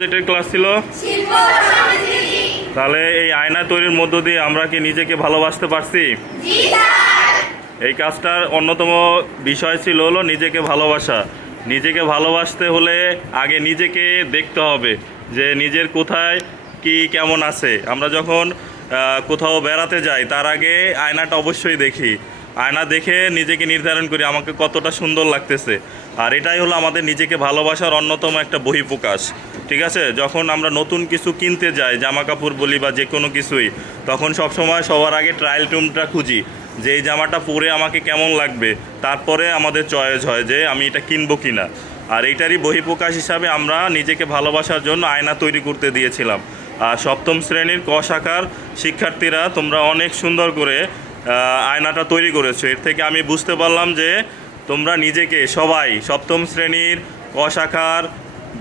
যেটার ক্লাস ছিল তাহলে এই আয়না তৈরির মধ্য দিয়ে আমরা কি নিজেকে ভালোবাসতে পারছি? এই কাজটার অন্যতম বিষয় ছিল হলো নিজেকে ভালোবাসা। নিজেকে ভালোবাসতে হলে আগে নিজেকে দেখতে হবে যে নিজের কোথায় কি কেমন আছে। আমরা যখন কোথাও বেড়াতে যাই তার আগে আয়নাটা অবশ্যই দেখি। আয়না দেখে নিজেকে নির্ধারণ করি আমাকে কতটা সুন্দর লাগতেছে। আর এটাই হলো আমাদের নিজেকে ভালোবাসার অন্যতম একটা বহিঃপ্রকাশ। ঠিক আছে, যখন আমরা নতুন কিছু কিনতে যাই, জামা কাপড় বলি বা যে কোনো কিছুই, তখন সবসময় সবার আগে ট্রায়াল রুমটা খুঁজি যে এই জামাটা পরে আমাকে কেমন লাগবে, তারপরে আমাদের চয়েস হয় যে আমি এটা কিনবো কিনা। আর এইটারই বহিঃপ্রকাশ হিসাবে আমরা নিজেকে ভালোবাসার জন্য আয়না তৈরি করতে দিয়েছিলাম। আর সপ্তম শ্রেণীর ক শাখার শিক্ষার্থীরা তোমরা অনেক সুন্দর করে আয়নাটা তৈরি করেছো। এর থেকে আমি বুঝতে পারলাম যে তোমরা নিজেকে সবাই সপ্তম শ্রেণীর ক শাখার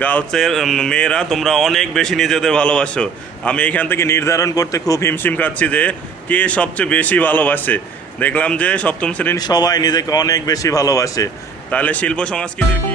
গার্লসের মেয়েরা তোমরা অনেক বেশি নিজেদের ভালোবাসো। আমি এখান থেকে নির্ধারণ করতে খুব হিমশিম খাচ্ছি যে কে সবচেয়ে বেশি ভালোবাসে। দেখলাম যে সপ্তম শ্রেণীর সবাই নিজেকে অনেক বেশি ভালোবাসে। তাহলে শিল্প সংস্কৃতির কী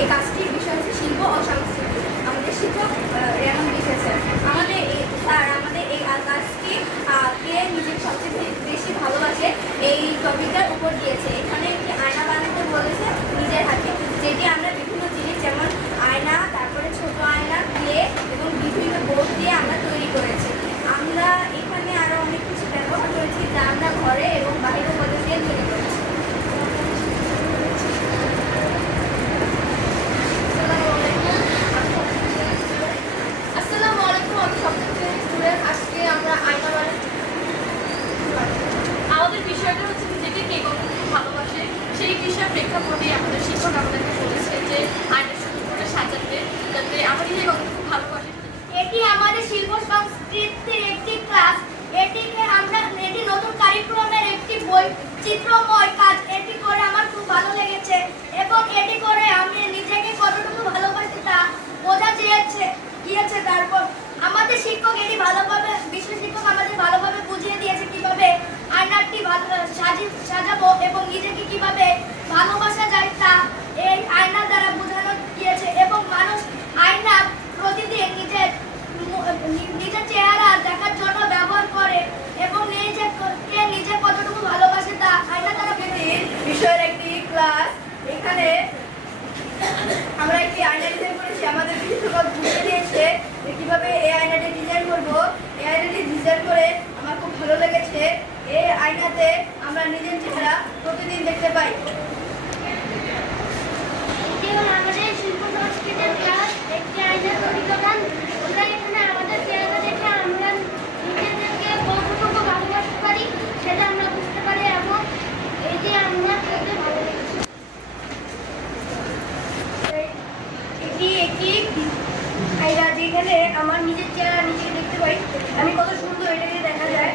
এই কাজটির বিষয় হচ্ছে শিল্প ও সংস্কৃতি। আমাদের শিক্ষক রেমন লিখেছেন আমাদের এই কাজটি কে নিজের ডেকোর দিয়েছে। এখানে একটি আয়না বানাতে বলেছে নিজের হাতে, যেটি আমরা বিভিন্ন জিনিস যেমন আয়না, তারপরে ছোট আয়না দিয়ে এবং বিভিন্ন বোর্ড দিয়ে আমরা তৈরি করেছি। আমরা এখানে আরো অনেক কিছু ব্যবহার করেছি যা আমরা ঘরে এবং বাইরের মধ্যে দিয়ে তৈরি করেছি। আসসালামু আলাইকুম, আমি সপ্তম শ্রেণীর স্টুডেন্ট। আজকে আমরা আয়না বানাচ্ছি। আমাদের বিষয়টা হচ্ছে নিজেকে কে কতটুকু ভালোবাসে সেই বিষয় প্রেক্ষাপটে আমাদের শিক্ষক আমাদেরকে বলেছে যে আয়না সুন্দর করে সাজাতে, যাতে আমরা নিজে কতটুকু ভালোবাসি। এটি আমাদের শিল্প সংস্কৃতির একটি ক্লাস। এটি নতুন কারিকুলামের একটি চিত্রময় কাজ। এটি করে আমার খুব ভালো লেগেছে এবং এটি করে আমি নিজেকে কতটুকু ভালোবাসি তা বোঝা গিয়েছে। তারপর আমাদের শিক্ষক এটি ভালোভাবে, বিশেষ শিক্ষক আমাদের ভালোভাবে বুঝিয়ে দিয়েছে কিভাবে আয়নাটি সাজাবো এবং নিজেকে কিভাবে ভালোবাসা যায় তা এই আয়না দ্বারা বোঝানো গিয়েছে। এবং মানুষ আয়না প্রতিদিন নিজের চেহারা দেখার জন্য ব্যবহার করে এবং নিজে কতটুকু ভালোবাসে তা আয়না দ্বারা বিষয়ের একটি ক্লাস। এখানে আমরা একটি আয়না ডিজাইন করেছি। আমাদের শিক্ষক বুঝিয়ে দিয়েছে যে কিভাবে এই আয়নাটি ডিজাইন করবো। এই আয়নাটি ডিজাইন করে আমার খুব ভালো লেগেছে। এই আয়নাতে আমরা নিজের চেহারা প্রতিদিন দেখতে পাই। আমাদের শিল্প সংস্কৃতির ক্লাস একটি আয়না তৈরি করান। আমরা এখানে আমাদের চেহারা দেখে আমরা নিজেদেরকে কতটুকু ভালোবাসতে পারি সেটা আমরা বুঝতে পারি এবং এই যে আমরা খেতে ভালো লেগেছে। এটি একটি আয়না যেখানে আমার নিজের চেহারা নিজেকে দেখতে পাই। আমি কত সুন্দর এটাকে দেখা যায়।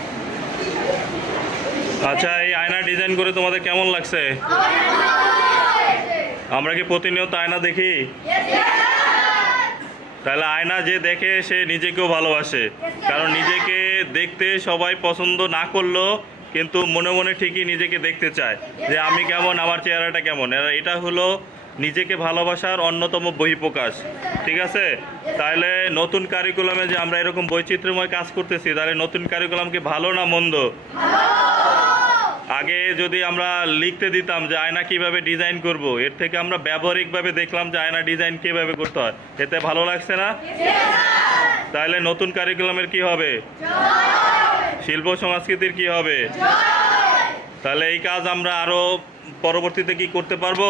আচ্ছা, এই আয়না ডিজাইন করে তোমাদের কেমন লাগছে? আমরা কি প্রতিনিয়ত আয়না দেখি? তাহলে আয়না যে দেখে সে নিজেকেও ভালোবাসে, কারণ নিজেকে দেখতে সবাই পছন্দ না করলেও কিন্তু মনে মনে ঠিকই নিজেকে দেখতে চায় যে আমি কেমন, আমার চেহারাটা কেমন। এটা হলো নিজেকে ভালোবাসার অন্যতম বহিঃপ্রকাশ। ঠিক আছে, তাহলে নতুন কারিকুলামে যে আমরা এরকম বৈচিত্র্যময় কাজ করতেছি, তাহলে নতুন কারিকুলাম কি ভালো না মন্দ? আগে যদি আমরা লিখতে দিতাম যে আয়না কিভাবে ডিজাইন করব, এর থেকে আমরা ব্যবহারিকভাবে দেখলাম যে আয়না ডিজাইন কিভাবে করতে হয়, এতে ভালো লাগছে না? তাহলে নতুন কারিকুলামের কি হবে? শিল্প সংস্কৃতির কি হবে? তাহলে এই কাজ আমরা আরো পরবর্তীতে কি করতে পারবো?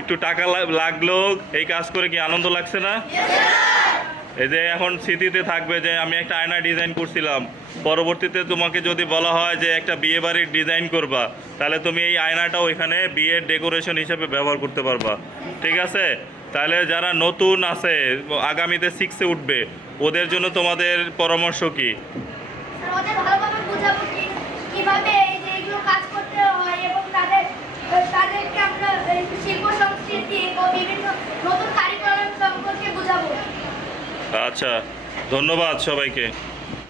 একটু টাকা লাগলেও এই কাজ করে কি আনন্দ লাগছে না? এই যে এখন স্মৃতিতে থাকবে যে আমি একটা আয়না ডিজাইন করছিলাম। পরবর্তীতে তোমাকে যদি বলা হয় যে একটা বিয়ে বাড়ির ডিজাইন করবা, তাহলে তুমি এই আয়নাটাও এখানে বিয়ের ডেকোরেশন হিসেবে ব্যবহার করতে পারবা। ঠিক আছে, তাহলে যারা নতুন আছে, আগামীতে 6-এ উঠবে, ওদের জন্য তোমাদের পরামর্শ কি? ওদের ভালোভাবে বোঝাবো কিভাবে এই যে এগুলো কাজ করতে হয় এবং তাদেরকে আমরা শিল্প সংস্কৃতি ও বিভিন্ন নতুন কারিকুলাম সম্পর্কে বোঝাবো। আচ্ছা, ধন্যবাদ সবাইকে।